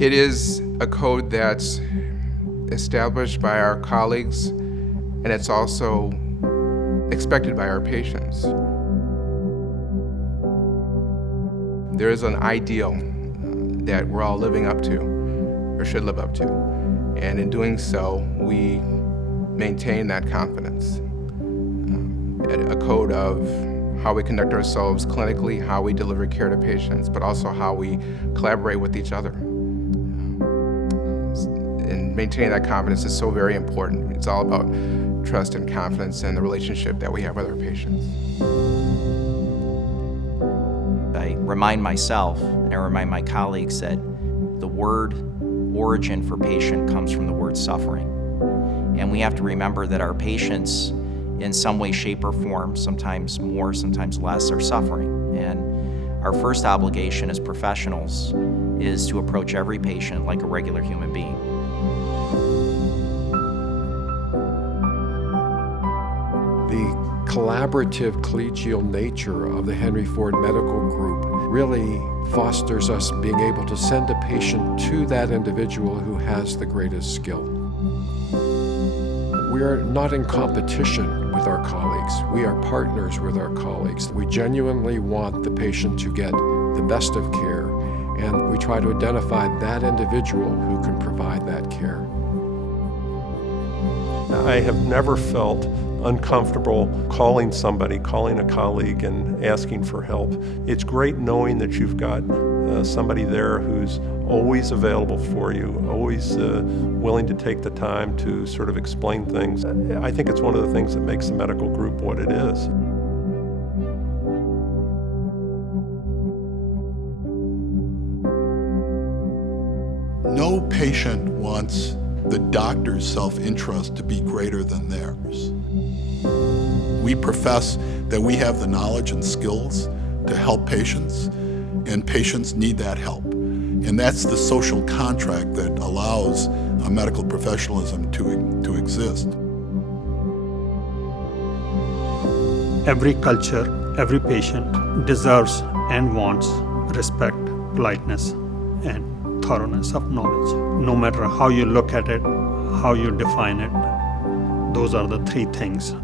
It is a code that's established by our colleagues, and it's also expected by our patients. There is an ideal that we're all living up to, or should live up to, and in doing so, we maintain that confidence. A code of how we conduct ourselves clinically, how we deliver care to patients, but also how we collaborate with each other. And maintaining that confidence is so very important. It's all about trust and confidence in the relationship that we have with our patients. I remind myself and I remind my colleagues that the word origin for patient comes from the word suffering. And we have to remember that our patients, in some way, shape, or form, sometimes more, sometimes less, are suffering. And our first obligation as professionals is to approach every patient like a regular human being. The collaborative, collegial nature of the Henry Ford Medical Group really fosters us being able to send a patient to that individual who has the greatest skill. We are not in competition with our colleagues. We are partners with our colleagues. We genuinely want the patient to get the best of care, and we try to identify that individual who can provide that care. I have never felt uncomfortable calling somebody, calling a colleague and asking for help. It's great knowing that you've got somebody there who's always available for you, always willing to take the time to sort of explain things. I think it's one of the things that makes the medical group what it is. No patient wants the doctor's self-interest to be greater than theirs. We profess that we have the knowledge and skills to help patients, and patients need that help. And that's the social contract that allows a medical professionalism to exist. Every culture, every patient deserves and wants respect, politeness, and thoroughness of knowledge. No matter how you look at it, how you define it, those are the three things.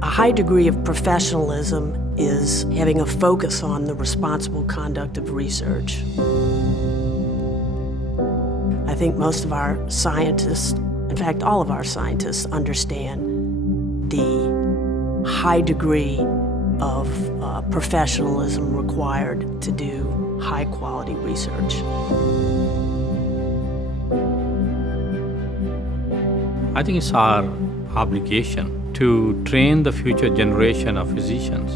A high degree of professionalism is having a focus on the responsible conduct of research. I think most of our scientists, in fact all of our scientists, understand the high degree of professionalism required to do high quality research. I think it's our obligation to train the future generation of physicians.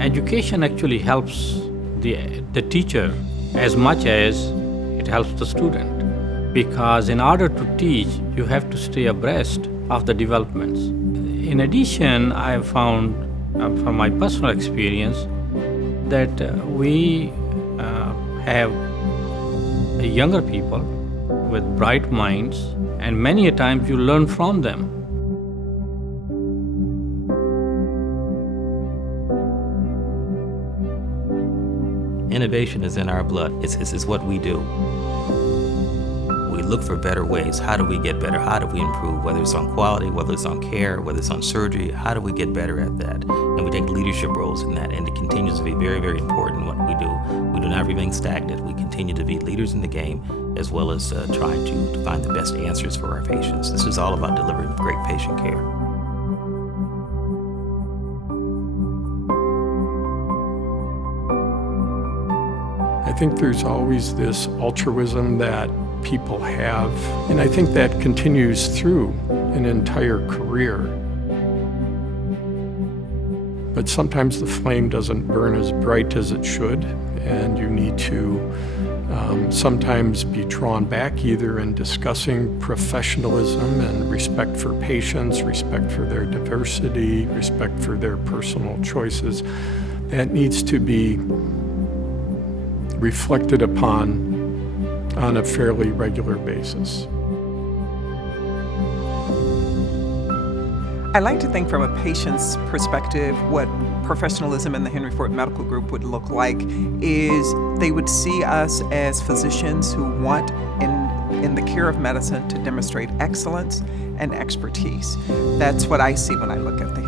Education actually helps the teacher as much as it helps the student, because in order to teach, you have to stay abreast of the developments. In addition, I have found from my personal experience that we have younger people with bright minds, and many a times you learn from them. Innovation is in our blood. It's what we do. We look for better ways. How do we get better? How do we improve? Whether it's on quality, whether it's on care, whether it's on surgery, how do we get better at that? And we take leadership roles in that, and it continues to be very, very important what we do. We do not remain stagnant. We continue to be leaders in the game, as well as trying to find the best answers for our patients. This is all about delivering great patient care. I think there's always this altruism that people have, and I think that continues through an entire career. But sometimes the flame doesn't burn as bright as it should, and you need to sometimes be drawn back either in discussing professionalism and respect for patients, respect for their diversity, respect for their personal choices. That needs to be reflected upon on a fairly regular basis. I like to think from a patient's perspective what professionalism in the Henry Ford Medical Group would look like is they would see us as physicians who want in the care of medicine to demonstrate excellence and expertise. That's what I see when I look at the